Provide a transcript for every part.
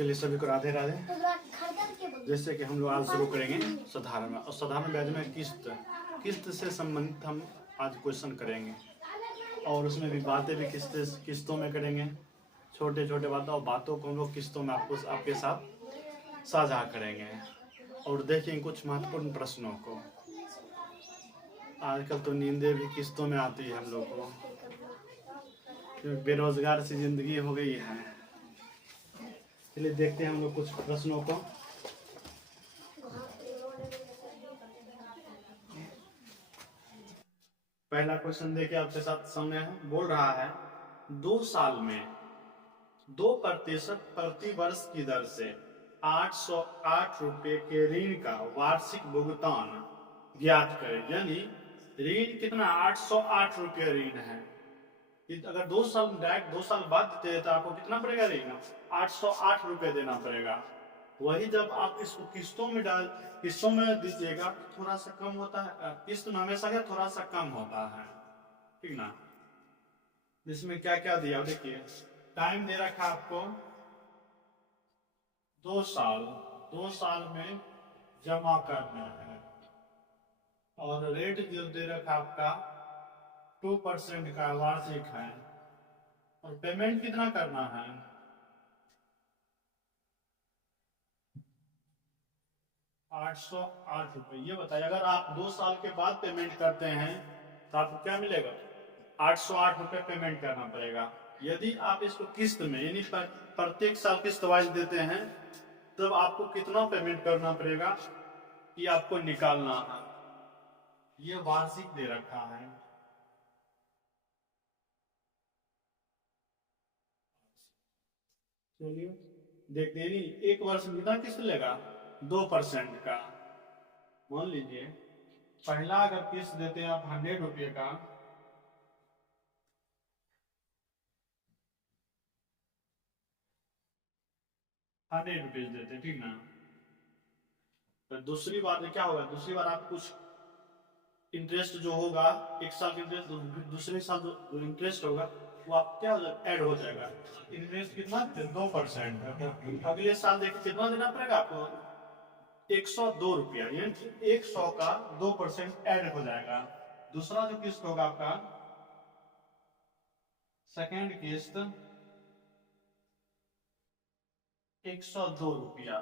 चलिए सभी को राधे राधे। जैसे कि हम लोग आज शुरू करेंगे साधारण और साधारण ब्याज में किस्त से संबंधित हम आज क्वेश्चन करेंगे और उसमें भी बातें भी किस्तों में करेंगे। छोटे छोटे बातों को हम लोग किस्तों में आपके साथ साझा करेंगे और देखेंगे कुछ महत्वपूर्ण प्रश्नों को। आजकल तो नींदें भी किस्तों में आती है हम लोग को, क्योंकि बेरोजगार सी जिंदगी हो गई है। चलिए देखते हैं हम लोग कुछ प्रश्नों को। पहला क्वेश्चन देखिए आपके साथ सामने बोल रहा है 2 साल में 2% प्रति वर्ष की दर से 808 रुपए के ऋण का वार्षिक भुगतान ज्ञात करें। यानी ऋण कितना 808 रुपये ऋण है। अगर 2 साल डायरेक्ट 2 साल बाद देते हैं तो आपको कितना पड़ेगा ऋण 808 रुपये देना पड़ेगा। वही जब आप इसको किस्तों में दीजिएगा थोड़ा सा कम होता है। किस्त में हमेशा क्या थोड़ा सा कम होता है, ठीक ना। इसमें क्या क्या दिया देखिए, टाइम दे रखा आपको 2 साल, 2 साल में जमा करना है और रेट जो दे रखा आपका 2% का वार्षिक है और पेमेंट कितना करना है 808 रुपये। ये बताइए अगर आप 2 साल के बाद पेमेंट करते हैं तो आपको क्या मिलेगा 808 रुपये पेमेंट करना पड़ेगा। यदि आप इसको किस्त में यानी प्रत्येक साल किस्त वाइज देते हैं तब आपको कितना पेमेंट करना पड़ेगा कि आपको निकालना है। ये वार्षिक दे रखा है। चलिए देखते हैं एक वर्ष में कितना किस्त लेगा 2% का। मान लीजिए पहला अगर किस्त देते हैं आप 100 रुपये का, ₹100 देते हैं, ठीक ना। तो दूसरी बार क्या होगा, दूसरी बार आप कुछ इंटरेस्ट जो होगा 1 साल का इंटरेस्ट दूसरे साल जो इंटरेस्ट होगा वो आप क्या ऐड हो जाएगा। इंटरेस्ट कितना 2%। अगले साल देखिए कितना देना पड़ेगा आपको 102 रुपया, यानी 100 का 2% ऐड हो जाएगा। दूसरा जो किस्त होगा आपका सेकेंड किस्त 102 रुपया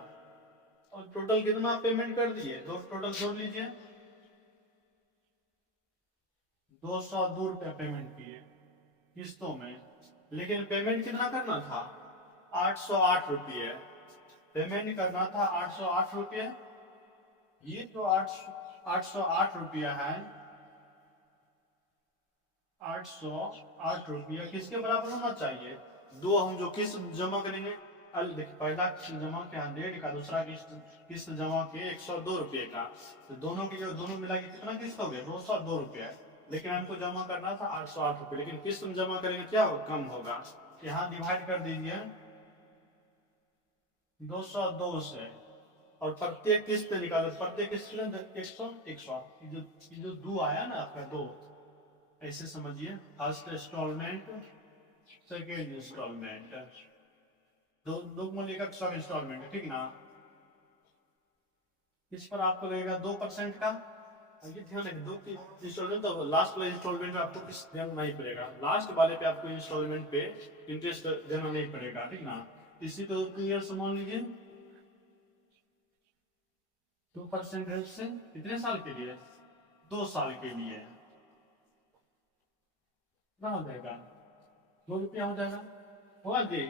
और टोटल कितना पेमेंट कर दिए टोटल जोड़ लीजिए 202 रुपया पेमेंट किए किस्तों में। लेकिन पेमेंट कितना करना था 808 रुपये पेमेंट करना था 808 रुपये। ये तो 808 रुपया है, 808 रुपया किसके बराबर होना चाहिए। दो हम जो किस्त जमा करेंगे देखिए पहला किस्त जमा के 100 का, दूसरा किस्त जमा के 102 रुपये का, तो दोनों की जो दोनों मिला के कितना किस्त हो गया 202 रुपया। लेकिन हमको जमा करना था 808 रुपये, लेकिन किस्त में जमा करेंगे क्या हो कम होगा। यहाँ डिवाइड कर दीजिए 202 से और प्रत्येक किस्त निकालो, प्रत्येक किस्त में 100 जो 2 आया ना आपका 2 ऐसे समझिए फर्स्ट इंस्टॉलमेंट सेकेंड इंस्टॉलमेंट दो को लेकर 100 इंस्टॉलमेंट है, ठीक ना। इस पर आपको लगेगा 2% का। ये ध्यान रखिए 2 की इंस्टॉलमेंट तो लास्ट वाले इंस्टॉलमेंट में आपको किस्त देना नहीं पड़ेगा, लास्ट वाले पे आपको इंस्टॉलमेंट पे इंटरेस्ट देना नहीं पड़ेगा, ठीक ना। इसी तो क्लियर समझ लीजिए 2% रेट से कितने साल के लिए 2 साल के लिए कितना हो जाएगा 2 रुपया हो जाएगा होगा जी।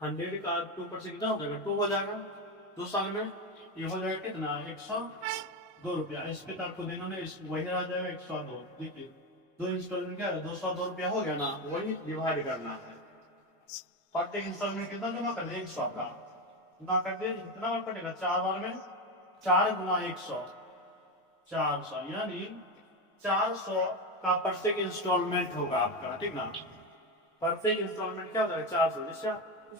100 का 2% कितना हो जाएगा 2 हो जाएगा 2 साल में। ये हो जाएगा कितना 102 रुपया। इस पे तो आपको देना नहीं, वही रह जाएगा 102। देखिए 2 इंस्टॉलमेंट क्या है 202 रुपया हो गया ना, वही डिवाइड करना है। प्रत्येक इंस्टॉलमेंट कितना जमा कर दे 100 का गुना कर दे, कितना बार कटेगा 4 बार में 4 गुना 100 400, यानी 400 का प्रत्येक इंस्टॉलमेंट होगा आपका, ठीक ना। प्रत्येक इंस्टॉलमेंट क्या होता है 400, जिससे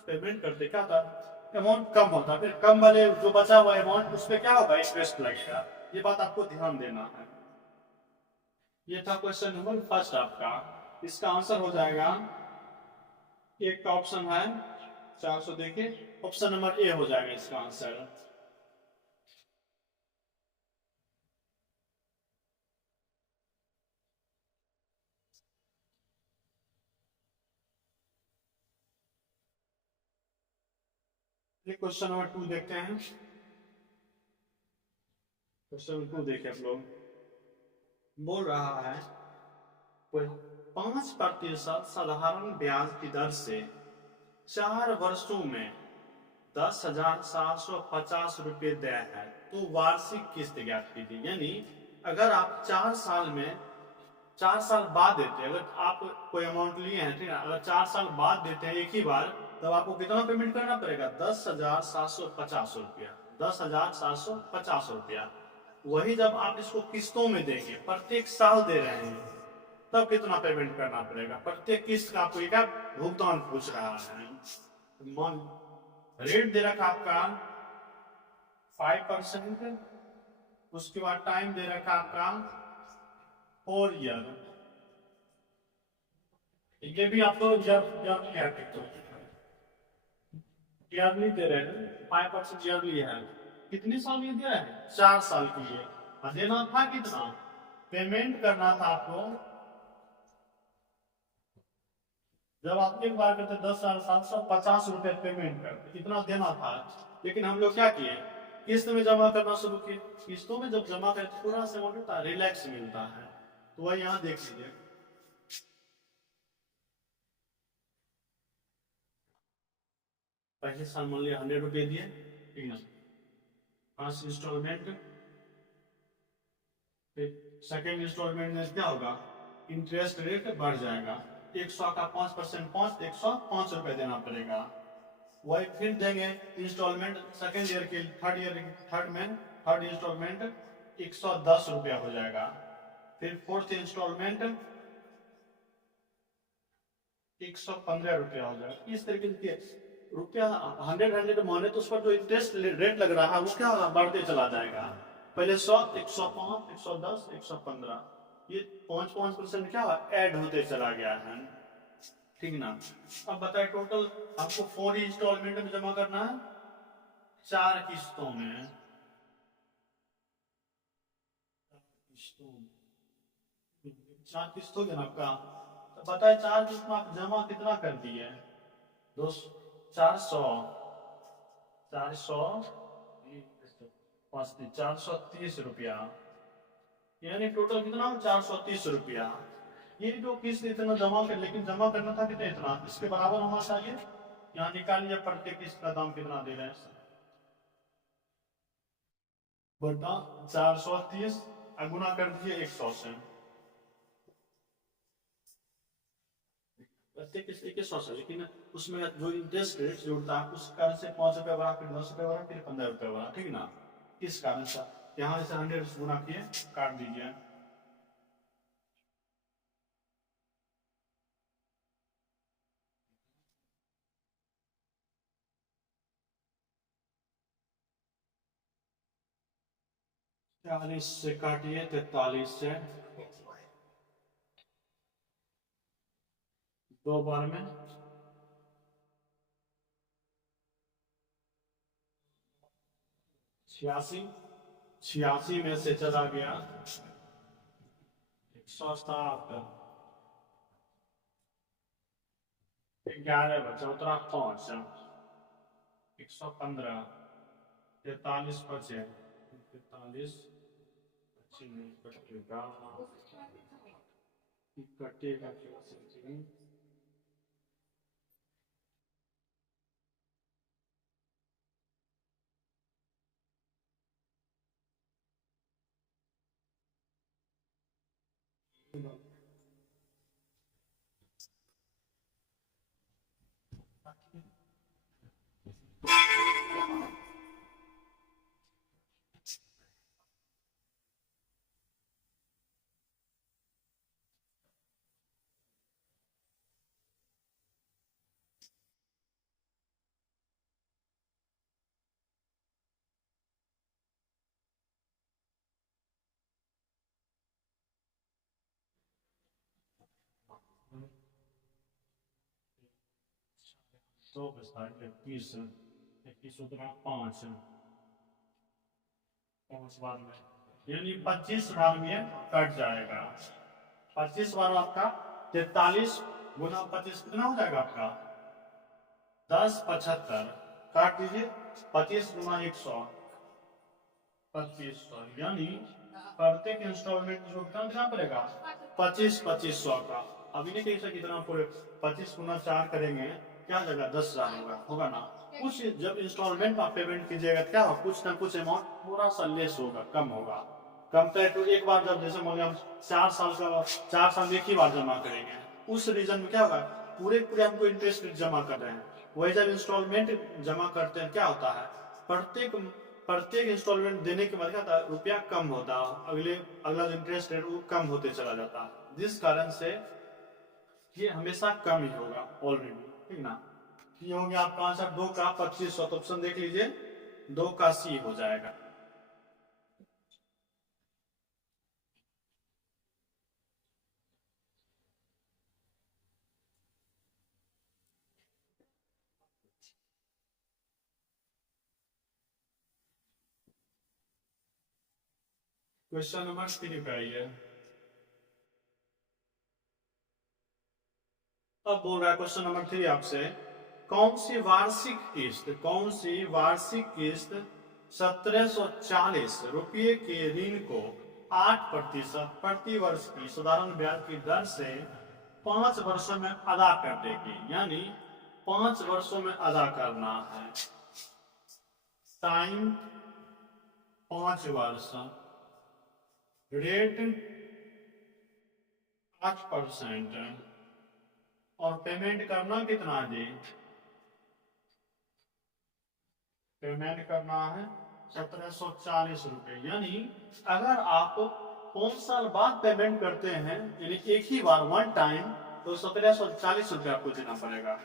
पेमेंट करते क्या होता है अमाउंट कम होता है, फिर कम वाले जो बचा हुआ अमाउंट उस पर क्या होगा इंटरेस्ट लगेगा। ये बात आपको ध्यान देना है। ये था क्वेश्चन नंबर फर्स्ट आपका। इसका आंसर हो जाएगा एक का ऑप्शन है 400 देखिए, ऑप्शन नंबर ए हो जाएगा इसका आंसर। क्वेश्चन नंबर 2 देखते हैं। क्वेश्चन नंबर 2 देखिए आप लोग, बोल रहा है 5% साधारण ब्याज की दर से 4 वर्षों में 10,750 रुपये देय है, तो वार्षिक किस्त ज्ञात कीजिए। यानी अगर आप 4 साल में 4 साल बाद देते हैं, अगर आप कोई अमाउंट लिए हैं, ठीक है, अगर 4 साल बाद देते हैं एक ही बार, तब आपको कितना पेमेंट करना पड़ेगा? 10,750 रुपया। 10,750 रुपया। वही जब आप इसको किस्तों में देंगे, प्रत्येक साल दे रहे हैं, तब कितना पेमेंट करना पड़ेगा? प्रत्येक किस्त का आपको क्या भुगतान पूछ रहा है। रेट दे रखा आपका 5%, उसके बाद टाइम दे रखा आपका 4 ईयर। ये भी आपको ईयरली दे रहे हैं, 5% ईयरली है। कितनी साल के दे रहे हैं? 4 साल के लिए। और देना था कितना? पेमेंट करना था आपको, जब आप एक बार करते 10,750 रुपए पेमेंट करते, इतना देना था। लेकिन हम लोग क्या किए? किस्त में जमा करना शुरू किए। किस्तों में जब जमा करते थोड़ा सा मिलता है, रिलैक्स मिलता है। तो वह यहाँ देख लीजिए, पहले साल मान लिया 100 रुपये दिए, ठीक है, 5 इंस्टॉलमेंट। फिर सेकेंड इंस्टॉलमेंट में क्या होगा? इंटरेस्ट रेट बढ़ जाएगा। 100 का 5%, 105 रुपए देना पड़ेगा। वही फिर देंगे इंस्टॉलमेंट सेकेंड ईयर के, थर्ड इंस्टॉलमेंट 110 रुपया हो जाएगा। फिर फोर्थ इंस्टॉलमेंट 115 रुपया हो जाएगा। इस तरीके से रुपया 100 माने तो उस पर जो इंटरेस्ट रेट लग रहा है वो क्या होगा? बढ़ते चला जाएगा। पहले 100, 105, 110, 115, ये 5% क्या ऐड होते चला गया है, ठीक ना। अब बताए टोटल आपको 4 इंस्टॉलमेंट में जमा करना है, 4 किस्तों में। चार किस्त हो गया आपका। तो बताए 4 किस्त में आप जमा कितना कर दिए? 400, 430 रुपया। यानी टोटल कितना? 430 रुपया। ये जो किस्त इतना जमा कर, लेकिन जमा करना था कितना? इतना, इसके बराबर होना चाहिए। यहाँ निकालिए प्रत्येक किस्त का दाम कितना दे रहे हैं, बटा 430 गुना कर दीजिए 100 से। प्रत्येक किस्त 100 से, लेकिन उसमें जो इंटरेस्ट रेट जोड़ता है उस कारण से 5 रुपया बढ़ा, फिर 10 रुपया बढ़ा, फिर 15 रुपया बढ़ा, ठीक ना। इस कारण से यहाँ से 100 गुना किए, काट दीजिए। चालीस से काटिए 43 से, 2 बार में 86, 86 में से चला गया 107, 11 बचा, उतरा 5, 115, 43 बचे, 43 कटेगा, कटेगा 21 21 उतना 5 बाद में, यानी 25 भाग में कट जाएगा। 25 बार आपका 43 गुना 25 कितना हो जाएगा आपका 1075 काट दीजिए। 25 गुना 100 2500, यानी प्रत्येक इंस्टॉलमेंट को कितना देना पड़ेगा 2500 का। अभी नहीं कह सकते कितना पूरे 25 गुना 4 करेंगे क्या जगह 10,000 होगा ना। कुछ जब इंस्टॉलमेंट आप पेमेंट कीजिएगा क्या होगा, कुछ ना कुछ अमाउंट थोड़ा सा लेस होगा, कम होगा कंपेयर टू एक बार जब जैसे मान 4 साल का 4 साल में एक ही बार जमा करेंगे, उस रीजन में क्या होगा पूरे पूरे हमको इंटरेस्ट जमा कर रहे हैं। वही जब इंस्टॉलमेंट जमा करते हैं क्या होता है प्रत्येक इंस्टॉलमेंट देने के बाद क्या होता है रुपया कम होता है, अगला इंटरेस्ट रेट वो कम होते चला जाता है, जिस कारण से ये हमेशा कम ही होगा ऑलरेडी, ठीक ना। ये हो गया आपका आंसर 2 का 2500, तो ऑप्शन देख लीजिए 2 का सी हो जाएगा। क्वेश्चन नंबर 3 पे आइए। अब बोल रहा है क्वेश्चन नंबर 3 आपसे, कौन सी वार्षिक किस्त 1740 रुपये के ऋण को 8% प्रति वर्ष की साधारण ब्याज की दर से 5 वर्षों में अदा कर देगी, यानी 5 वर्षों में अदा करना है। टाइम 5 वर्ष, रेट 8% और पेमेंट करना कितना जी, पेमेंट करना है 1740 रुपए। यानी अगर आप 5 साल बाद पेमेंट करते हैं यानी एक ही बार वन टाइम, तो 1740 रुपये आपको देना पड़ेगा।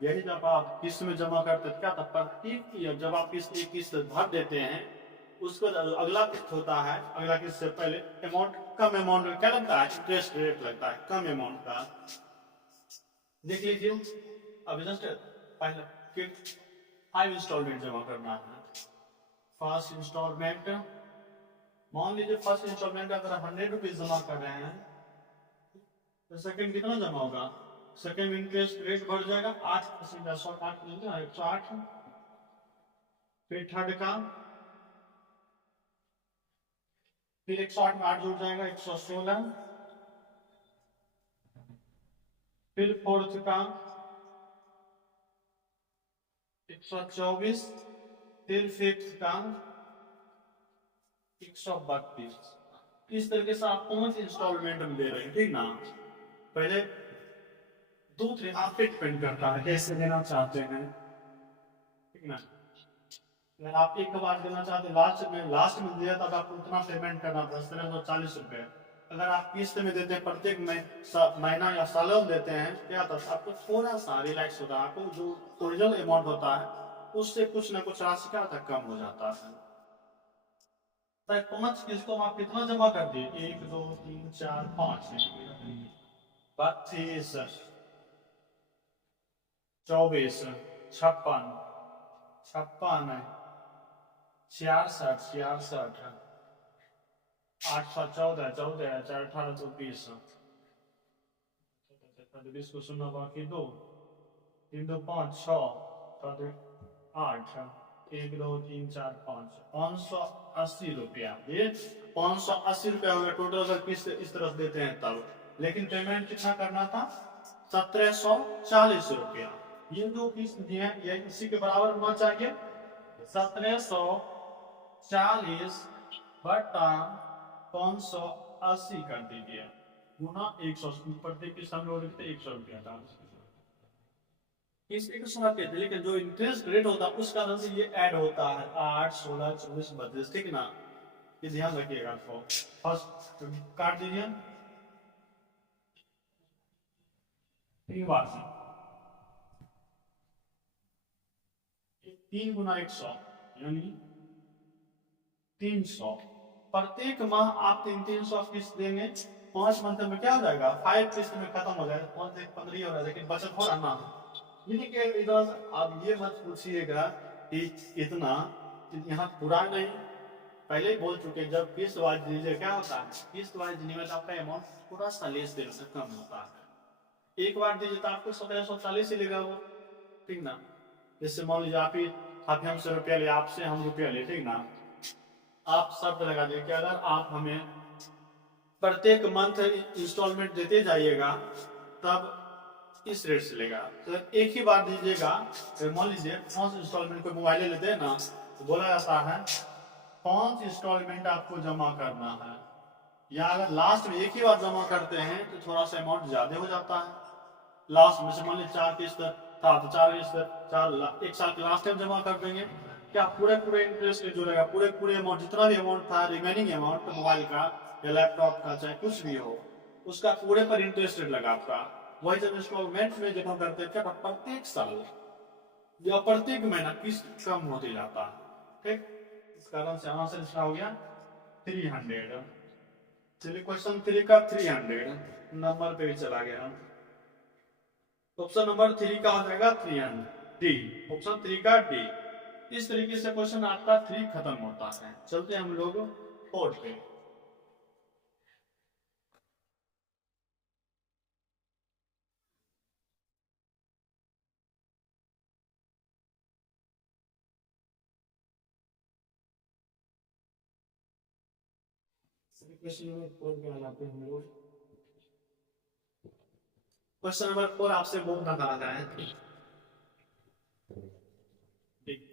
यही जब आप किस्त में जमा करते हैं क्या था प्रत्येक जब आप किस्त भर देते हैं उसको अगला किस्त होता है, अगला किस्त से पहले अमाउंट कम अमाउंट क्या लगता है इंटरेस्ट रेट लगता है कम अमाउंट का। देख लीजिए अभी जस्ट पहले 5 इंस्टॉलमेंट जमा करना है। फर्स्ट इंस्टॉलमेंट मान लीजिए फर्स्ट इंस्टॉलमेंट अगर 100 रुपीज जमा कर रहे हैं तो सेकंड कितना जमा होगा, सेकंड इंटरेस्ट रेट बढ़ जाएगा 8%, 108, फिर थर्ड का फिर 108 में 8 जुड़ जाएगा 116, फिर फोर्थ का 124, फिर फिफ्थ का 132। इस तरीके से आप 5 इंस्टॉलमेंट में दे रहे हैं, ठीक ना। पहले 2-3 आप पे डिपेंड करता है कैसे देना चाहते हैं, ठीक ना। अगर आप एक बार देना चाहते हैं लास्ट में दिया तब आपको उतना पेमेंट करना था 1740 रुपए। अगर आप किस्त में देते हैं प्रत्येक महीना या सालों देते हैं क्या था आपको थोड़ा सा रिलैक्स होता है, आपको जो ओरिजिनल अमाउंट होता है उससे कुछ ना कुछ राशि क्या होता है कम हो जाता है। 5 किस्तों में आप कितना जमा कर दिए 1 2 3 4 5 32 24 56 56 66 66 814 14 4 1820 20 को सुनना बाकी 2 3 2 5 6 8 1 2 3 4 5 580 रुपया। ये 580 रुपया होगा टोटल अगर किस्त इस तरफ देते हैं तब, लेकिन पेमेंट कितना करना था 1740 रुपया। ये जो किस्त दिए ये इसी के बराबर होना चाहिए 1740 बटा 580 कर दीजिए गुना 100, प्रत्येक किस्त हम लोग लिखते 100 रुपया का इस एक सौ कहते, लेकिन जो इंटरेस्ट रेट होता है उस कारण से ये ऐड होता है 8 16 24 32, ठीक ना। ये ध्यान रखिएगा आपको। फर्स्ट काट दीजिए 3 बार से 3 गुना 100 यानी 300। प्रत्येक माह आप 300 किस्त देंगे, 5 मंथ में क्या हो जाएगा 5 किस्त में खत्म हो जाएगा, 5 1 15 हो रहा है, लेकिन बचत हो रहा ना ये देखिए इधर आप ये मत पूछिएगा कि इतना यहाँ पूरा नहीं, पहले ही बोल चुके जब किस्त वाइज दीजिए क्या होता है, किस्त वाइज देने में आपका अमाउंट थोड़ा सा लेस देने से कम होता है। एक बार दीजिए तो आपको 1740 ही लेगा वो, ठीक ना। जैसे मान लीजिए आप हमसे रुपया ले, आपसे हम रुपया ले, ठीक ना। आप शर्त लगा दिए कि अगर आप हमें प्रत्येक मंथ इंस्टॉलमेंट देते जाइएगा तब इस रेट से लेगा। तो एक ही बार दीजिएगा, मान लीजिए 5 इंस्टॉलमेंट कोई मोबाइल लेते हैं ना, तो बोला जाता है 5 इंस्टॉलमेंट आपको जमा करना है। या अगर लास्ट में एक ही बार जमा करते हैं तो थोड़ा सा अमाउंट ज्यादा हो जाता है। लास्ट में से मान लीजिए 4 किस्त था तो 4 किस्त 1 साल के लास्ट टाइम जमा कर देंगे, क्या पूरे पूरे इंटरेस्ट जुड़ेगा, पूरे पूरे अमाउंट जितना भी अमाउंट था रिमेनिंग अमाउंट मोबाइल का या लैपटॉप का चाहे कुछ भी हो उसका पूरे पर इंटरेस्ट रेट लगा आपका। वही जब इंस्टॉलमेंट में जमा करते हैं क्या प्रत्येक साल या प्रत्येक महीना किस्त कम होते जाता है, ठीक। इस कारण से आंसर इसका हो गया 300। चलिए क्वेश्चन 3 का 300 नंबर पे भी चला गया। ऑप्शन नंबर 3 का हो जाएगा 300 डी, ऑप्शन 3 का डी। इस तरीके से क्वेश्चन आपका 3 खत्म होता है। चलते हम लोग 4 पे। क्वेश्चन नंबर 4 पे आ जाते हैं हम लोग। क्वेश्चन नंबर 4 आपसे बहुत ना कहा है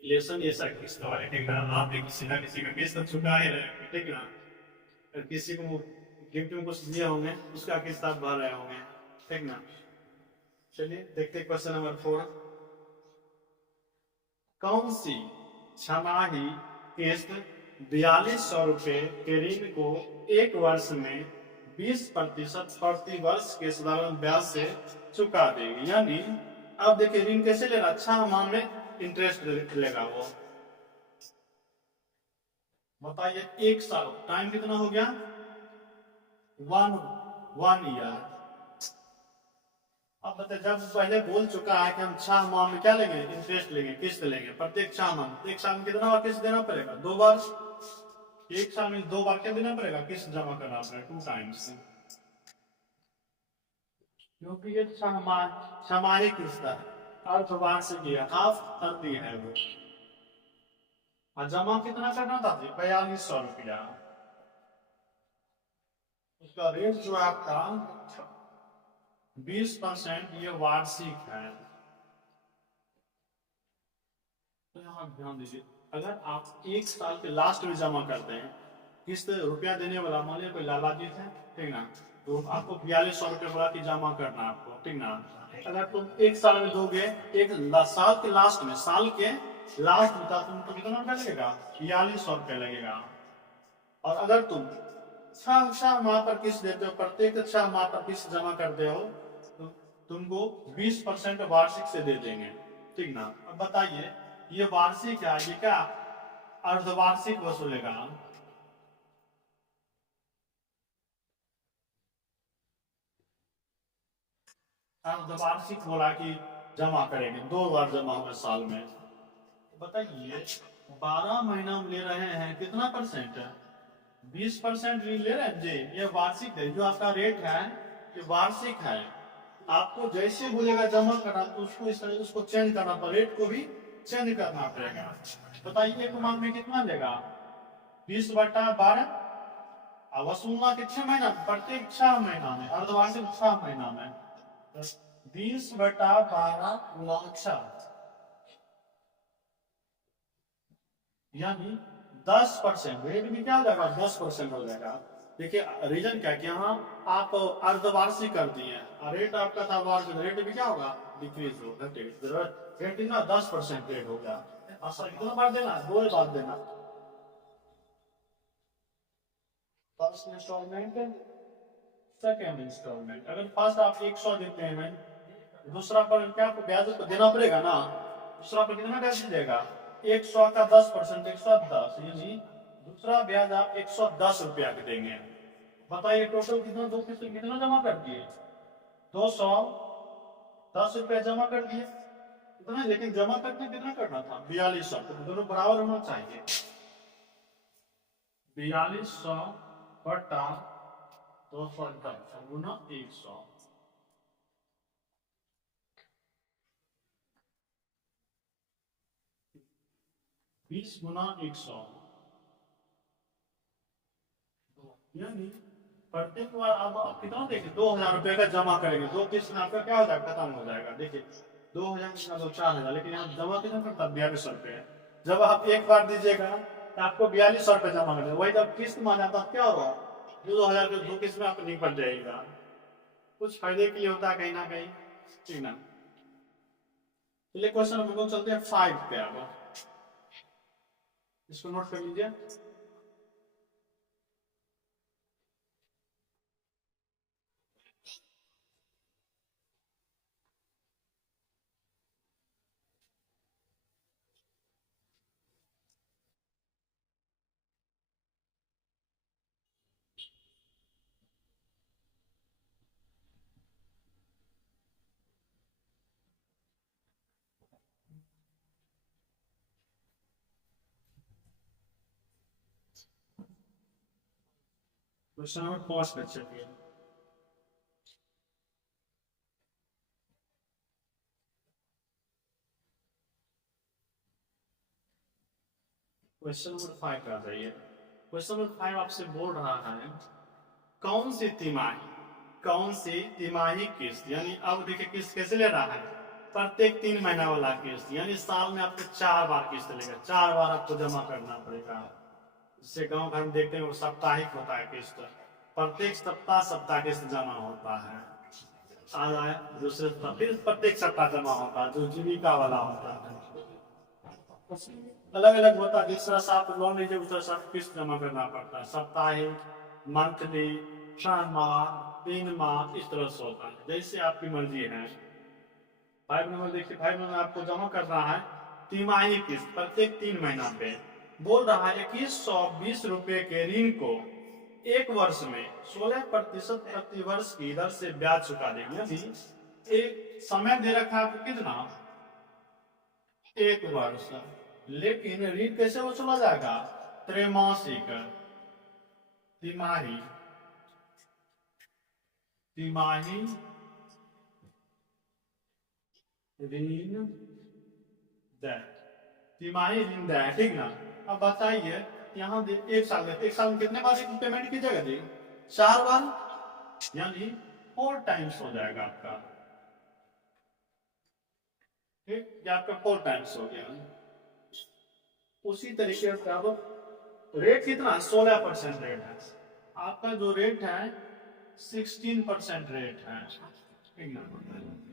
लेसन ऐसा किसका वाले, ठीक ना। आपने किसी ना किसी का किस्त चुका है, ठीक ना। किसी को गिफ्ट में कुछ दिए होंगे उसका किस्त आप भर रहे होंगे, ठीक ना। चलिए देखते क्वेश्चन नंबर 4। कौन सी छमाही किस्त 4200 रुपए के ऋण को एक वर्ष में 20% प्रति वर्ष के साधारण ब्याज से चुका देगी। यानी अब देखिए ऋण कैसे लेना, 6 माह में इंटरेस्ट लेगा वो। बताइए 1 साल टाइम कितना हो गया, 1 ईयर। अब बताइए जब पहले बोल चुका है कि हम 6 माह में क्या लेंगे, इंटरेस्ट लेंगे, किस्त लेंगे प्रत्येक 6 माह। 1 साल में कितना बार किस्त देना पड़ेगा, 2 बार। 1 साल में 2 बार क्या देना पड़ेगा, किस्त जमा करना पड़ेगा 2 टाइम्स, क्योंकि ये छमाही किस्त है, अर्धवार्षिक है, हाफ अर्दी है वो। और जमा कितना करना था, 4200 रुपया। उसका रेट जो आपका 20% ये वार्षिक है। तो यहाँ ध्यान दीजिए, अगर आप 1 साल के लास्ट में जमा करते हैं, किस्त रुपया देने वाला मान लिया कोई लाला जी थे, ठीक ना, तो आपको 4200 रुपया बोला कि जमा करना आपको, ठीक ना। अगर तुम 1 साल में दोगे, साल के लास्ट में, साल के लास्ट में तुमको कितना रुपया लगेगा, 4200 रुपया लगेगा। और अगर तुम 6 माह पर किस्त देते हो, प्रत्येक 6 माह पर किस्त जमा करते हो तो तुमको 20% वार्षिक से दे देंगे, ठीक ना। अब बताइए ये वार्षिक है, ये क्या अर्धवार्षिक वसूलेगा। अर्धवार्षिक बोला कि जमा करेंगे, 2 बार जमा होगा साल में। बताइए 12 महीना हम ले रहे हैं, कितना परसेंट है, 20% ले रहे हैं जी। ये वार्षिक है, जो आपका रेट है ये वार्षिक है। आपको जैसे बोलेगा जमा करना तो उसको इस तरह उसको चेंज करना पड़ेगा, रेट को भी चेंज करना पड़ेगा। बताइए एक माह में कितना देगा, 20/12। और वसूलना कितने महीना, प्रत्येक 6 महीना में, अर्धवार्षिक 6 महीना में। 20/12 गुणा 6 यानी 10%। रेट भी क्या हो जाएगा, 10% हो जाएगा। देखिए रीजन क्या कि यहाँ आप अर्धवार्षिक कर दिए और रेट आपका था वार्षिक, रेट भी क्या होगा, डिक्रीज होगा, रेट कितना 10% रेट हो गया। असल कितना बार देना, 2 बार देना। First instalment, second instalment. अगर फर्स्ट आप 100 देते हैं, दूसरा पर क्या आपको ब्याज देना पड़ेगा ना, दूसरा पर कितना ब्याज दीजिएगा, 100 का 10%, 110, यानी दूसरा ब्याज आप 110 रुपया के देंगे। बताइए टोटल कितना, 2 किस्त कितना जमा कर दिए, 210 रुपया जमा कर दिए। इतना, लेकिन जमा करके कितना करना था 4200, तो दोनों बराबर होना चाहिए। 4200 बटा 210 गुना 100, 20 गुना 100, यानी प्रत्येक बार आप कितना देंगे, 2000 रुपए का जमा करेंगे, 2 किस्त में आपका क्या हो जाएगा, खत्म हो जाएगा। देखिए 2000 का 4000, लेकिन यहाँ जमा कितना करता है 4200 रुपए। जब आप एक बार दीजिएगा तो आपको 4200 रुपए जमा कर, वही जब किस्त मान आता क्या होगा, 2000 के 2 किस्त में आपको निपट जाएगा। कुछ फायदे के लिए होता है कहीं ना कहीं, ठीक ना। चलिए क्वेश्चन हम लोग चलते हैं 5 पे। आप इसको नोट कर लीजिए। क्वेश्चन नंबर 5 पे चलिए। क्वेश्चन नंबर 5 पे आ जाइए। क्वेश्चन नंबर 5 आपसे बोल रहा है कौन सी तिमाही किस्त, यानी अब देखिए किस्त कैसे ले रहा है, प्रत्येक 3 महीना वाला किस्त, यानी साल में आपको 4 बार किस्त लेगा, 4 बार आपको जमा करना पड़ेगा। जिससे गांव घर में देखते हैं वो साप्ताहिक होता है किस्त, प्रत्येक सप्ताह किस्त जमा होता है। आज आए दूसरे सप्ताह, फिर प्रत्येक सप्ताह जमा होता है, जो जीविका वाला होता है। अलग अलग होता है, जिस तरह से आप लोन लीजिए उस तरह से आप किस्त जमा करना पड़ता है, साप्ताहिक, मंथली, 4 माह, 3 माह, इस तरह से होता है, जैसे आपकी मर्जी है। 5 नंबर देखिए, 5 नंबर आपको जमा करना है तिमाही किस्त, प्रत्येक 3 महीना पे। बोल रहा है 2120 रुपए के ऋण को एक वर्ष में 16% प्रति वर्ष की दर से ब्याज चुका देंगे। यानी एक समय दे रखा है आपको कितना, 1 वर्ष, लेकिन ऋण कैसे वसूला जाएगा, त्रैमासिक, तिमाही, तिमाही ऋण दे, तिमाही ऋण दे, ठीक ना। अब बताइए यहाँ एक साल में कितने बार पेमेंट कीजिएगा जी, 4 बार, यानी 4 टाइम्स हो जाएगा आपका, ठीक, ये आपका 4 टाइम्स हो गया। उसी तरीके से अब रेट कितना, 16% रेट है आपका, जो रेट है 16% रेट है, ठीक ना।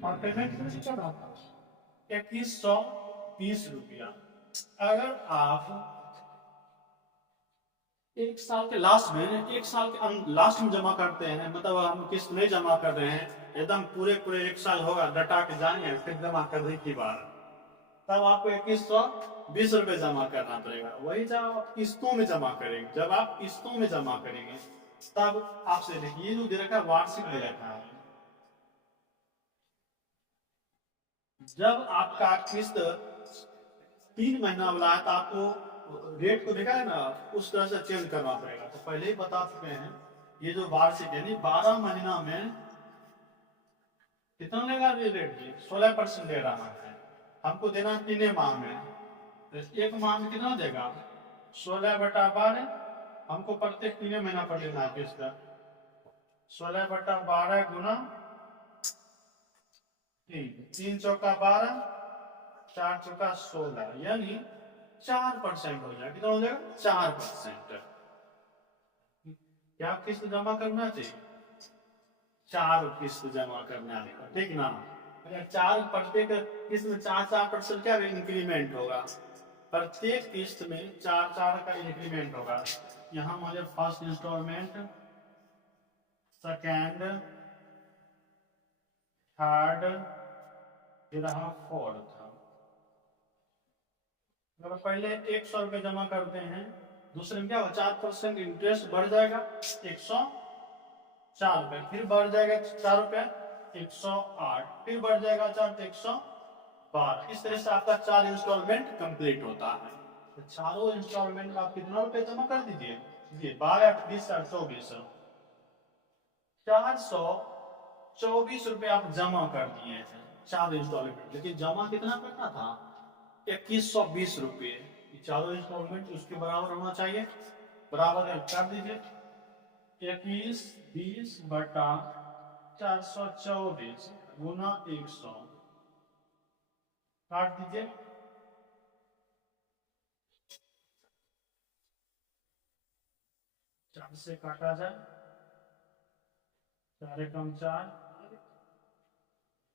और पेमेंट 2120 रुपया। अगर आप एक साल के लास्ट में जमा करते हैं, मतलब हम किस्त नहीं जमा कर रहे हैं, एकदम पूरे 1 साल होगा, डटा के जाएंगे फिर जमा करने की बार, तब आपको 2120 रुपये जमा करना पड़ेगा। वही जब आप किस्तों में जमा करेंगे, जब आप किस्तों में जमा करेंगे तब आपसे देखिए जो दे रखा है वार्षिक दे रखा है, जब आपका किस्त 3 महीना वाला है तो आपको रेट को देखा है ना, उस तरह से चेंज करना पड़ेगा। तो पहले ही बता चुके हैं, ये जो वार्षिक यानी 12 महीना में कितना लेगा ये रेट जी, 16% ले रहा है, हमको देना 3 माह में, तो 1 माह में कितना देगा, 16/12, हमको प्रत्येक 3 महीना पर लेना है किस्त, 16/12 गुना 3 चौका 12, 4 चौका 16, यानी 4% हो जाएगा। कितना हो जाएगा, 4%। क्या किस्त जमा करना चाहिए, 4 किस्त जमा करना है, ठीक ना। अगर 4 प्रत्येक किस्त में 4% क्या इंक्रीमेंट होगा, प्रत्येक किस्त में 4 का इंक्रीमेंट होगा। यहाँ मुझे फर्स्ट इंस्टॉलमेंट, सेकेंड, थर्ड, फिर फोर्थ। अगर पहले 100 रुपये जमा करते हैं, दूसरे में क्या होगा, 4% इंटरेस्ट बढ़ जाएगा 104 रुपये, फिर बढ़ जाएगा 4 रुपये 108, फिर बढ़ जाएगा 4 तो 110, 12। इस तरह से आपका 4 इंस्टॉलमेंट कंप्लीट होता है। तो चारों इंस्टॉलमेंट का आप कितना रुपए जमा कर दीजिए, ये 12 20 और 24 424 रुपए आप जमा कर दिए थे 4 इंस्टॉलमेंट। लेकिन जमा कितना करना था, 2120 रुपये। चारों इंस्टॉलमेंट उसके बराबर होना चाहिए, बराबर कर दीजिए 2120 बटा 424 गुना 100 काट दीजिए। 4 से काटा जाए, 4 एकम 4,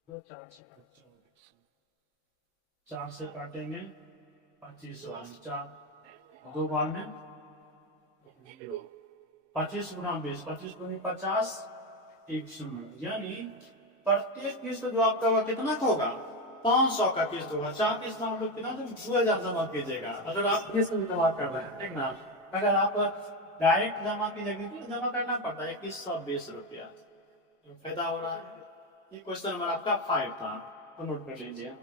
4 से 4 से काटेंगे 25 4 दो बार में 25 गुना 20, 25 गुनी 50 100। यानी प्रत्येक किस्त जो आपका हुआ कितना का होगा, 500 का किस्त होगा। 4 किस्त में आप लोग कितना 2000 जमा कीजिएगा अगर आप किस्त में जमा कर रहे हैं, ठीक ना। अगर आप डायरेक्ट जमा कीजिएगा तो जमा करना पड़ता है 2120 रुपया, फायदा हो रहा है। ये क्वेश्चन नंबर आपका 5 था, तो नोट कर लीजिए।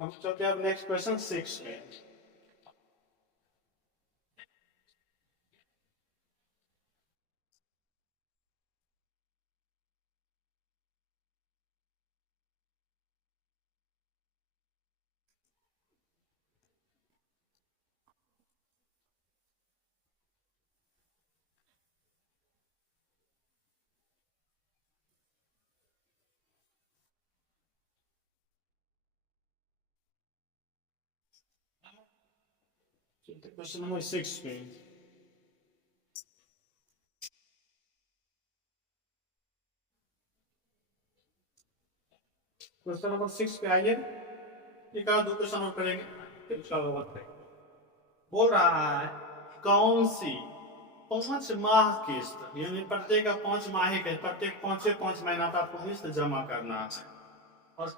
हम चलते हैं अब नेक्स्ट क्वेश्चन 6 में। क्वेश्चन नंबर 6 पे क्वेश्चन नंबर 6 पे आइए, एक आध दो क्वेश्चन और करेंगे फिर उसका बोल रहा है कौन सी 5 माह किस्त, यानी प्रत्येक 5 माह के प्रत्येक 5 महीना का आपको किस्त जमा करना है। और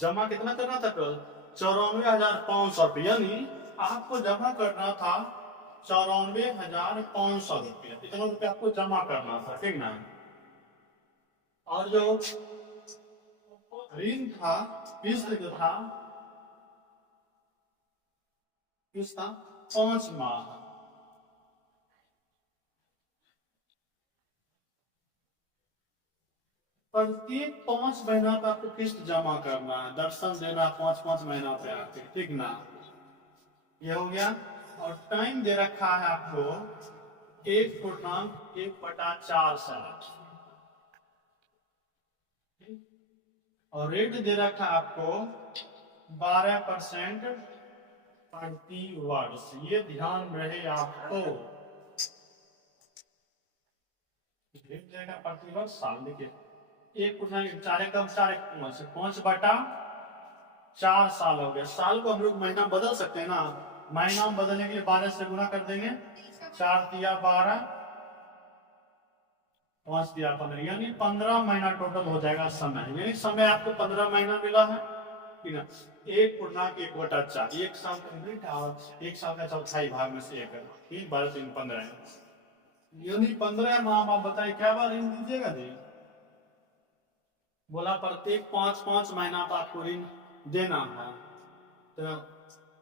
जमा कितना करना था, 94,500 रुपये। यानी आपको जमा करना था 94,500 रुपये, इतना रुपये आपको जमा करना था, ठीक ना। और जो ऋण था, किस्त जो था, किस्त था 5 माह। प्रत्येक 5 महीना का आपको किस्त जमा करना है, दर्शन देना 5 महीना पे आके, ठीक ना। ये हो गया। और टाइम दे रखा है आपको 1/4 साल, और रेट दे रखा है आपको 12% प्रति वर्ष। ये ध्यान रहे आपको, रेट देगा प्रति वर्ष साल। देखिए 5/4 साल हो गया। साल को हम लोग महीना बदल सकते हैं ना, महीना बदलने के लिए 12 से गुना कर देंगे, 4 तिया 12, 5 तिया 15, यानी 15 महीना टोटल हो जाएगा समय। यानी समय आपको 15 महीना मिला है, ठीक है। 1/1/4, 1 साल कंप्लीट और 1 साल का चौथाई भाग में से 1 3 12 3 15, यानी 15 माह। आप बताइए क्या बार ऋण दीजिएगा जी, बोला प्रत्येक 5 महीना पर आपको ऋण देना है। तो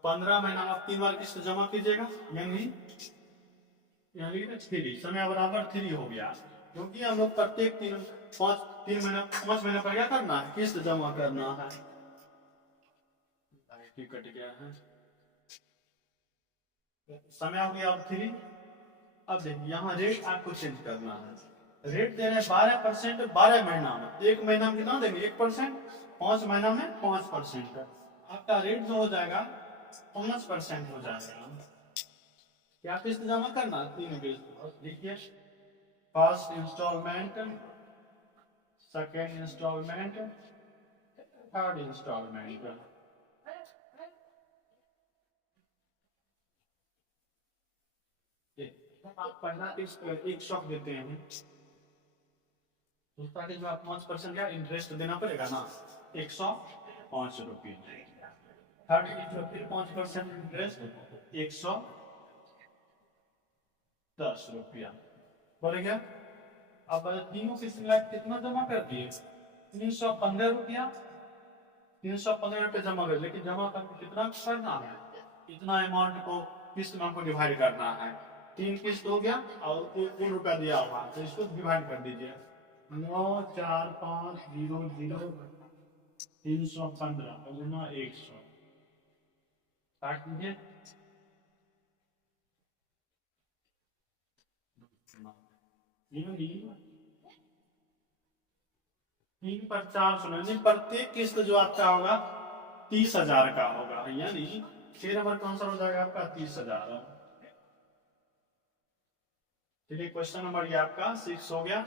15 महीना आप 3 बार किस्त जमा कीजिएगा, यानी 3 समय बराबर 3 हो गया। क्योंकि हम लोग प्रत्येक 5 महीना पर क्या करना है, किस्त जमा करना है। कट गया है, समय हो गया अब 3। अब देखिए यहाँ रेट आपको चेंज करना है। रेट दे रहे हैं 12% 12 महीना में, एक महीना में कितना देंगे 1%, 5 महीना में 5%। आपका रेट जो हो जाएगा 5% हो जाएगा। क्या किस्त जमा करना, 3 किस्त। देखिए first instalment, second instalment, third instalment. आप पहला किस्त 100 देते हैं, दूसरा किस्त आप 5% का इंटरेस्ट देना पड़ेगा ना, 105 रुपये। थर्ड किस्त फिर 5% इंटरेस्ट 100 10 रुपया बढ़ गया। अब तीनों किस्त में कितना जमा कर दिए? 315 रुपया। 315 रुपये जमा कर, लेकिन जमा करके कितना करना है? इतना अमाउंट को किस्त में हमको डिवाइड करना है। 3 किस्त हो गया और 1 रुपया दिया हुआ, तो इसको डिवाइड कर दीजिए। 94500 315 गुना 100 काट दीजिए। तीन पर 400, प्रत्येक किस्त जो आपका होगा 30,000 का होगा, यानी 6 नंबर का आंसर हो जाएगा आपका 30,000। चलिए क्वेश्चन नंबर ये आपका 6 हो गया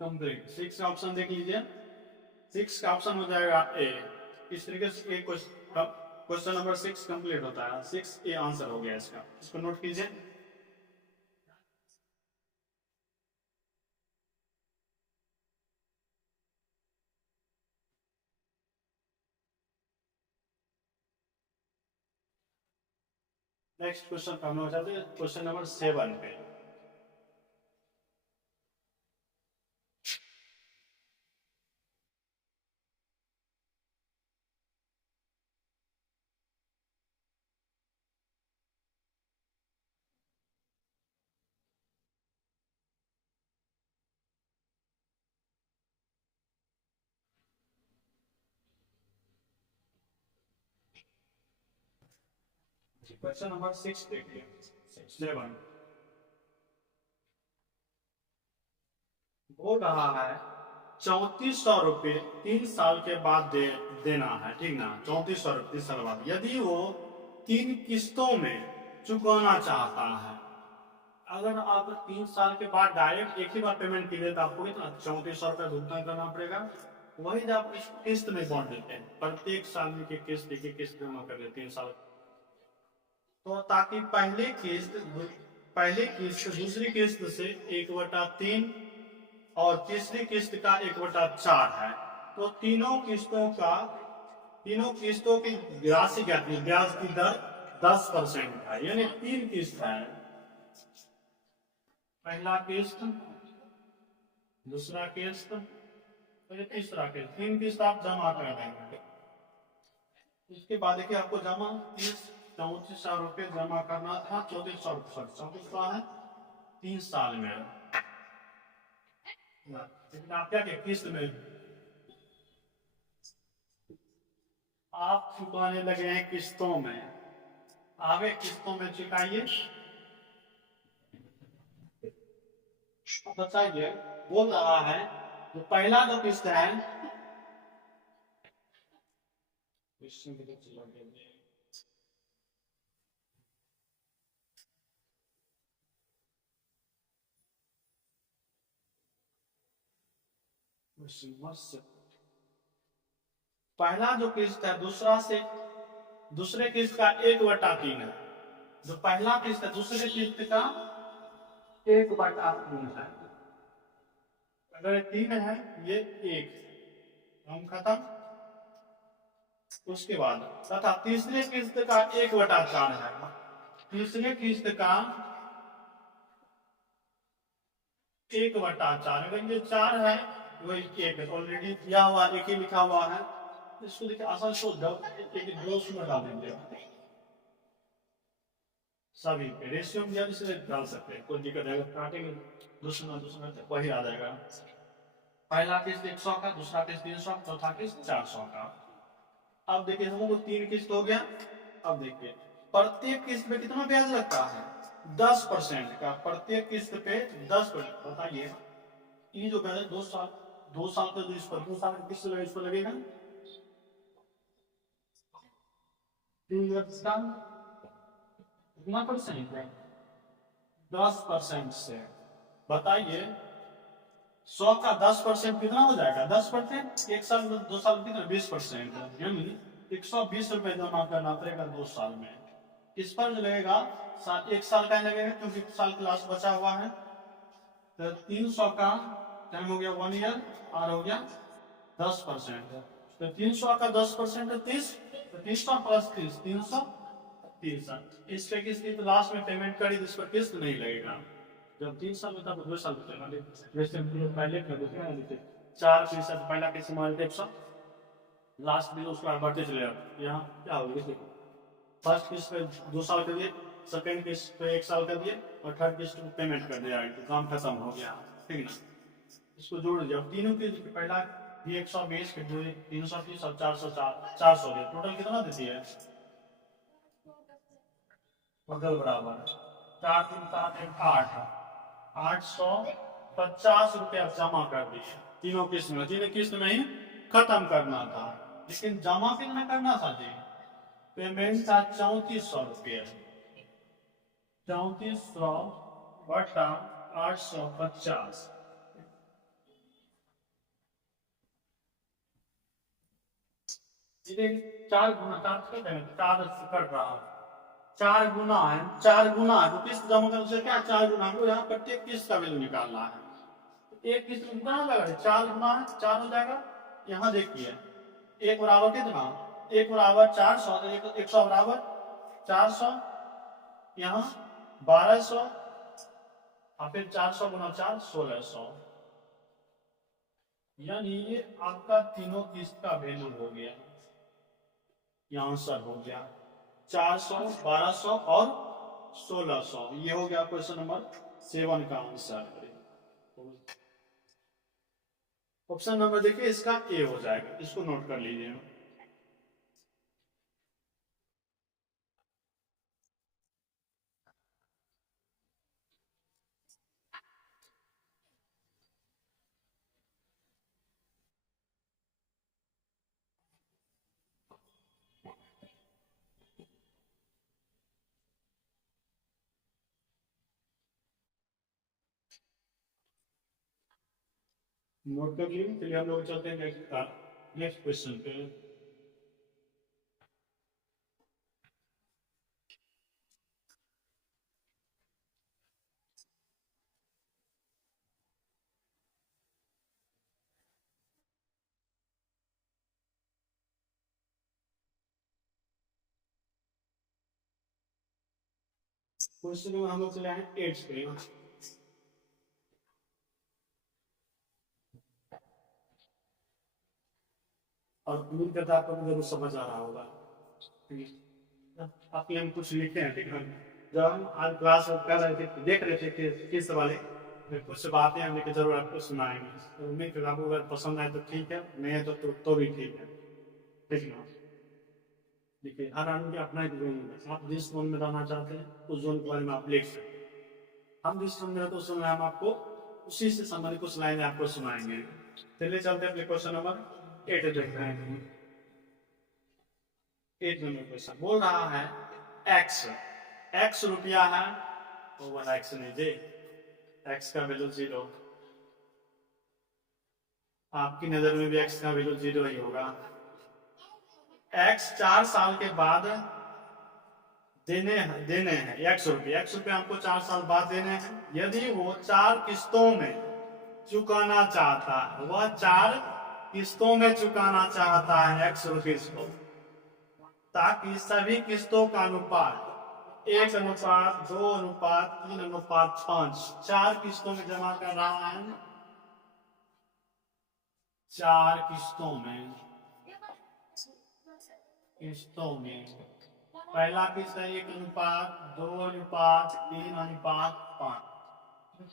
कंप्लीट। 6 का ऑप्शन देख लीजिए। 6 का ऑप्शन हो जाएगा ए। इस तरीके से एक क्वेश्चन नंबर 6 कंप्लीट होता है। 6 ए आंसर हो गया इसका, इसको नोट कीजिए। नेक्स्ट क्वेश्चन हम लोग जाते हैं क्वेश्चन नंबर 7 पे। क्वेश्चन नंबर 6 देखिए। 7 बोल रहा है 3400 रुपये 3 साल के बाद देना है, ठीक ना। 3400 रुपये 3 साल बाद, यदि वो 3 किस्तों में चुकाना चाहता है। अगर आप 3 साल के बाद डायरेक्ट एक ही बार पेमेंट कीजिए तो आपको कितना 3400 रुपये भुगतान करना पड़ेगा। वही जब आप इस किस्त में बांट देते हैं, प्रत्येक साल में किस्त एक किस्त जमा कर देते 3 साल, तो ताकि पहले किस्त दूसरी किस्त से 1/3 और तीसरी किस्त का 1/4 है, तो तीनों किस्तों की राशि क्या थी? ब्याज की दर 10% है, यानी 3 किस्त है। पहला किस्त, दूसरा किस्त, तीसरा किस्त, 3 किस्त आप जमा कर देंगे। उसके बाद देखिए आपको जमा 3400 रुपये जमा करना था। 3400 है 3 साल में, लेकिन आप क्या किस्त में आप चुकाने लगे हैं किस्तों में। आगे किस्तों में चुकाइए। बताइए, बोल रहा है जो पहला जो किस्त है पहला जो किस्त है दूसरे किस्त का 1/3 है। जो पहला किस्त है दूसरे किस्त का 1/3 है। अगर 3 है ये 1 हम खत्म। उसके बाद तथा तीसरे किस्त का 1/4 है। तीसरे किस्त का 1/4, अगर ये 4 है वही 1 है, ऑलरेडी दिया हुआ एक ही लिखा हुआ है। इसको देखिए आसान से में डाल देंगे सभी पे रेशियो में इसलिए डाल सकते हैं, कोई दिक्कत है। काटेंगे दूसरा वही आ जाएगा। पहला किस्त 100 का, दूसरा किस्त 300, चौथा किस्त 400 का। अब देखिए हम लोग 3 किस्त हो गया। अब देखिए प्रत्येक किस्त पे कितना ब्याज लगता है? 10% का। प्रत्येक किस्त पे 10%। बताइए ये जो ब्याज 2 साल का जो इस पर 2 साल का किस्त इस पर लगेगा 3 वर्ष का कितना परसेंट है? 10% से। बताइए 100 का 10% कितना हो जाएगा? 10%। 1 साल 2 साल कितना? 20%, यानी 120 रुपए जमा करना पड़ेगा 2 साल में। इस पर लगेगा 1 साल का लगेगा क्योंकि 1 साल क्लास बचा हुआ है। तो 300 का टाइम हो गया 1 ईयर और हो गया 10%। तो 300 का 10% 30, तो 300 + 30 300 3 साल। इस पे किस्त तो लास्ट में पेमेंट करी तो इस पर किस्त नहीं लगेगा। जब 3 साल होता तो 2 साल बचेगा। जैसे हम लोग पहले कर देते हैं देते 4% पहला किस्त मान लेते 100, लास्ट में उसका बढ़ते चले जाते। यहाँ क्या होगा देखिए, फर्स्ट किस्त पे 2 साल कर दिए, सेकेंड किस्त पे 1 साल कर दिए और थर्ड किस्त को पेमेंट कर दिया, तो काम खत्म हो गया। ठीक ना, इसको जोड़ दिया। अब तीनों किस्त पहला भी 120 के 330 और 400 दिया, टोटल कितना देती है? बगल बराबर 4 3 7 1 8, 850 रुपया जमा कर दिए तीनों किस्त में। तीनों किस्त में ही खत्म करना था, लेकिन जमा कितना करना था जी? पेमेंट था 3400 रुपया। 3400 बटा 850, चार गुना, चार कर रहा हूँ, 4 गुना है, 4 गुना है तो किस्त जमा करने से क्या 4 गुना, हमको यहाँ प्रत्येक किस्त का वैल्यू निकालना है। एक किस्त में कितना लगा है? 4 गुना है, 4 हो जाएगा। यहाँ देखिए, एक बराबर कितना, एक बराबर 400, 100 बराबर 400, यहाँ 1200 और फिर 400 गुना 4 1600, यानी ये आपका तीनों किस्त का वैल्यू हो गया। यहाँ आंसर हो गया 400, 1200 और 1600। ये हो गया क्वेश्चन नंबर 7 का आंसर। ऑप्शन नंबर देखिए इसका ए हो जाएगा, इसको नोट कर लीजिए। नोट कर लिए, चलिए हम लोग चलते हैं नेक्स्ट क्वेश्चन पे। क्वेश्चन में हम लोग चले हैं 8 पे। और उम्मीद करता आपको जरूर समझ आ रहा होगा। आपके हम कुछ लिखते हैं, ठीक है। जब हम आज क्लास कर रहे थे, देख रहे थे कि किस वाले कुछ बातें हम लेके जरूर आपको सुनाएंगे। तो उम्मीद करता आपको अगर पसंद आए तो ठीक है, नहीं है तो भी ठीक है। ठीक ना, देखिए हर आदमी का अपना एक जोन है। आप जिस जोन में रहना चाहते हैं उस जोन के बारे में आप लिख सकते हैं। हम जिस जोन में रहते हैं उस जोन में हम आपको उसी से संबंधित कुछ लाइनें आपको सुनाएंगे। चलिए चलते हैं अपने क्वेश्चन नंबर 8 देख रहे हैं। 8 नंबर क्वेश्चन बोल रहा है x रुपया है, ओवर x नहीं जी, x का वैल्यू 0। आपकी नजर में भी x का वैल्यू 0 ही होगा। x 4 साल के बाद देने हैं x रुपये हमको 4 साल बाद देने हैं। यदि वो 4 किस्तों में चुकाना चाहता है, वह 4 किस्तों में चुकाना चाहता है x रुपीज को, ताकि सभी किस्तों का अनुपात 1:2:3:5 4 किस्तों में जमा कर रहा है। 4 किस्तों में पहला किस्त है 1:2:3:5।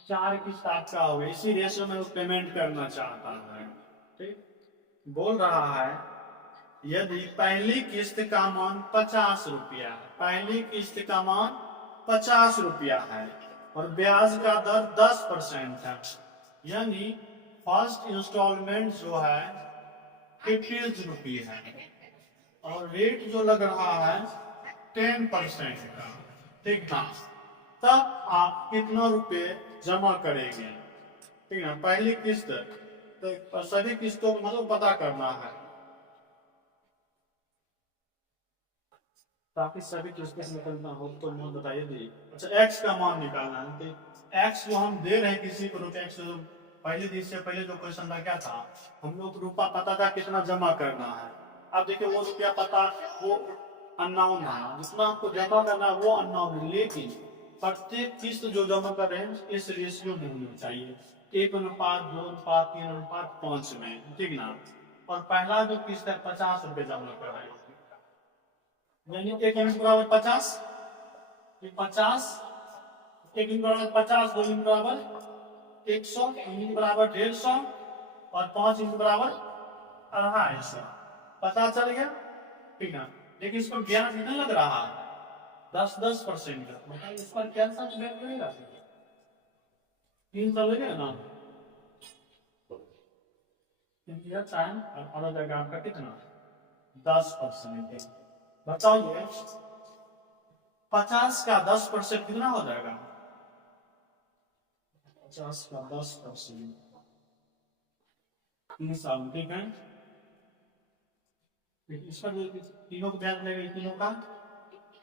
4 किस्त आपका हो गया, इसी रेशो में वो पेमेंट करना चाहता है। ठीक, बोल रहा है यदि पहली किस्त का मान 50 रुपया है, पहली किस्त का मान 50 रुपया है और ब्याज का दर 10% है, यानी फर्स्ट इंस्टॉलमेंट जो है 50 रुपये है और रेट जो लग रहा है 10% का। ठीक ना, तब आप कितना रुपए जमा करेंगे? ठीक ना, पहली किस्त तो सभी किस्तों को मतलब पता करना है, ताकि सभी किस्तों निकलना हो तो मान बताइए दी। अच्छा, x का मान निकालना है। तो x जो हम दे रहे हैं किसी को रुपये, x पहले दिन से पहले जो क्वेश्चन था क्या था, हम लोग रुपया पता था कितना जमा करना है। अब देखिए वो रुपया पता, वो अननोन है, जितना आपको जमा करना है वो अननोन है, लेकिन प्रत्येक किस्त जो जमा कर रहे हैं इस रेशियो में होनी चाहिए, 1:2:3:5 में, ठीक ना। और पहला जो किस्त है 50 रुपए जमा कर रहे हैं, यानी 1 यूनिट बराबर 50, 50, 1 यूनिट बराबर 50, 2 यूनिट बराबर 100, यूनिट बराबर 150 और 5 यूनिट बराबर 250। पता चल गया, ठीक है। लेकिन इस पर ब्याज नहीं लग रहा है 10% का, मतलब इस पर क्या सा ब्याज लगेगा, 3 साल लगेगा ना। टाइम और आधा जगह आपका कितना 10%। बताइए 50 का 10% कितना हो जाएगा, 50 का 10% 3 साल, ठीक है। इसका जो तीनों को ब्याज लगेगा, तीनों का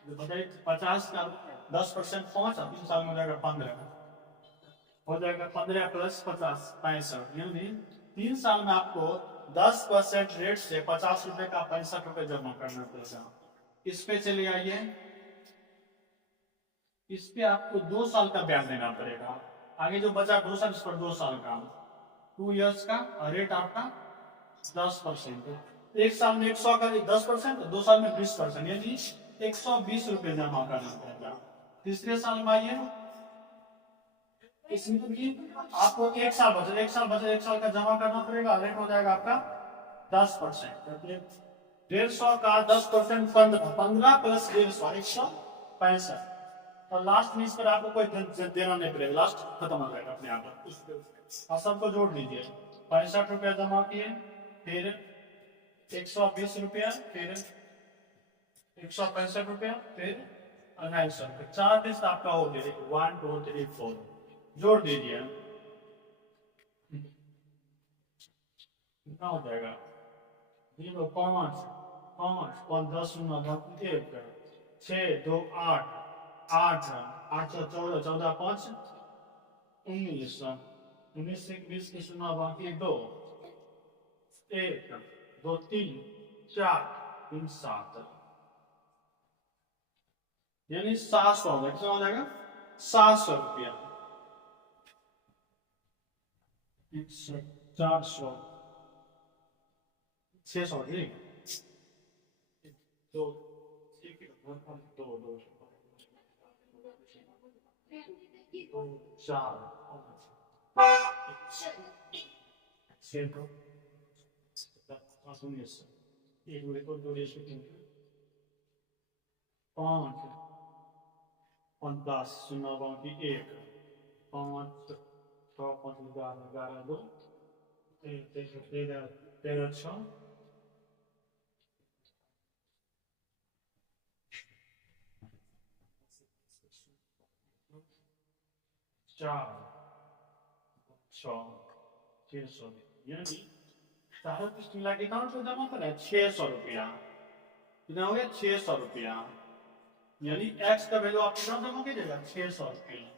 बताइए 50 का 10% 5 और 3 साल में हो जाएगा 15, हो जाएगा 15 प्लस 50 65, यानी 3 साल में आपको 10% रेट से 50 रुपए का 65 रुपए जमा करना पड़ेगा। इस पे चले आइए, इस पे आपको 2 साल का ब्याज देना पड़ेगा, आगे जो बचा 2 साल, इस पर 2 साल का 2 इयर्स का, और रेट आपका 10%। एक साल में 100 का 10%, 2 साल में 20%, यानी 120 रुपए जमा करना पड़ेगा। तीसरे साल में आइए, इसमें भी आपको 1 साल बचे, 1 साल बचे, 1 साल का जमा करना पड़ेगा, रेट हो जाएगा आपका 10%, 150 का 10% 15 प्लस 150 165, और लास्ट में इस पर आपको कोई देना नहीं पड़ेगा, लास्ट खत्म हो जाएगा अपने आप। और सबको जोड़ दीजिए, 65 रुपया जमा किए, फिर 120 रुपया, फिर 165 रुपया, फिर 250, 4 किस्त आपका हो गया, 1 2 3 4, जोड़ दीजिए, कितना हो जाएगा 0 5 5 5 10 1 6 2 8 8 8 14 14 5 19 19 से 20 की सुना बाकी 2 1 2 3 4 3 7, यानी 700 हो जाएगा, कितना हो जाएगा 700 रुपया, 400 600, ठीक, तो 4 5 10 सुना बाकी 1 5 6 5 11 11 2 13 13 6 4 6 600, यानी सारा किस्त मिला के कौन सा जमा करें 600 रुपया, कितना हो गया 600 रुपया, यानी x का वैल्यू आप कितना जमा कीजिएगा 600 रुपया।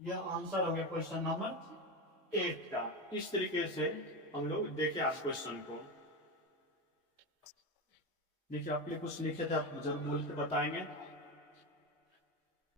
यह आंसर हो गया क्वेश्चन नंबर 8 का। इस तरीके से हम लोग देखे आज क्वेश्चन को, देखिए आपके कुछ लिखे थे, आप जरूर बोल के बताएंगे।